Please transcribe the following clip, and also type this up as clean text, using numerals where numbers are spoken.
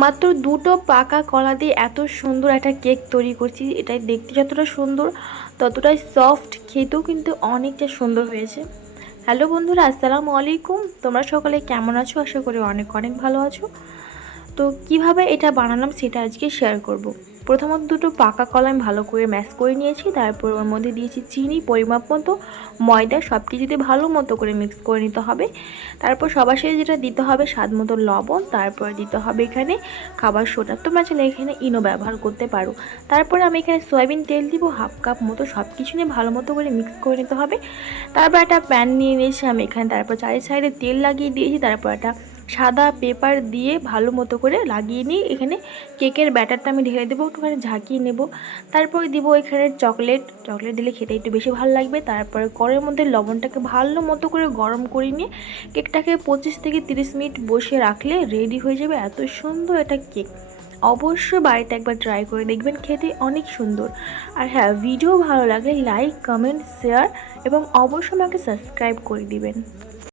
মাত্র দুটো পাকা কলা দিয়ে এত সুন্দর একটা কেক তৈরি করছি। এটাই দেখতে যতটা সুন্দর ততটাই সফট, খেতেও কিন্তু অনেকটা সুন্দর হয়েছে। হ্যালো বন্ধুরা, আসসালামু আলাইকুম। তোমরা সকলে কেমন আছো? আশা করি অনেক অনেক ভালো আছো। তো কিভাবে এটা বানালাম সেটা আজকে শেয়ার করব। প্রথমত দুটো পাকা কলা আমি ভালো করে ম্যাশ করে নিয়েছি, তারপর ওর মধ্যে দিয়েছি চিনি পরিমাপ মতো, ময়দা, সব কিছু দিয়ে ভালো মতো করে মিক্স করে নিতে হবে। তারপর সবার শেষে যেটা দিতে হবে স্বাদ মতো লবণ, তারপর দিতে হবে এখানে খাবার সোডা, তোমরা চাইলে এখানে ইনো ব্যবহার করতে পারো। তারপরে আমি এখানে সয়াবিন তেল দিব হাফ কাপ মতো, সব কিছু নিয়ে ভালো মতো করে মিক্স করে নিতে হবে। তারপর একটা প্যান নিয়ে নিয়েছি আমি এখানে, তারপর চারি সাইডে তেল লাগিয়ে দিয়েছি, তারপর একটা সাদা পেপার দিয়ে ভালো মতো করে লাগিয়ে নিয়ে এখানে কেকের ব্যাটারটা আমি ঢেলে দেবো, একটুখানি ঝাঁকিয়ে নেব। তারপরে দিব এখানে চকলেট দিলে খেতে একটু বেশি ভালো লাগবে। তারপরে কড়াইয়ের মধ্যে লবণটাকে ভালো মতো করে গরম করে নিয়ে কেকটাকে 25 থেকে 30 মিনিট বসিয়ে রাখলে রেডি হয়ে যাবে এত সুন্দর একটা কেক। অবশ্যই বাড়িতে একবার ট্রাই করে দেখবেন, খেতে অনেক সুন্দর। আর হ্যাঁ, ভিডিও ভালো লাগলে লাইক, কমেন্ট, শেয়ার এবং অবশ্যই আমাকে সাবস্ক্রাইব করে দিবেন।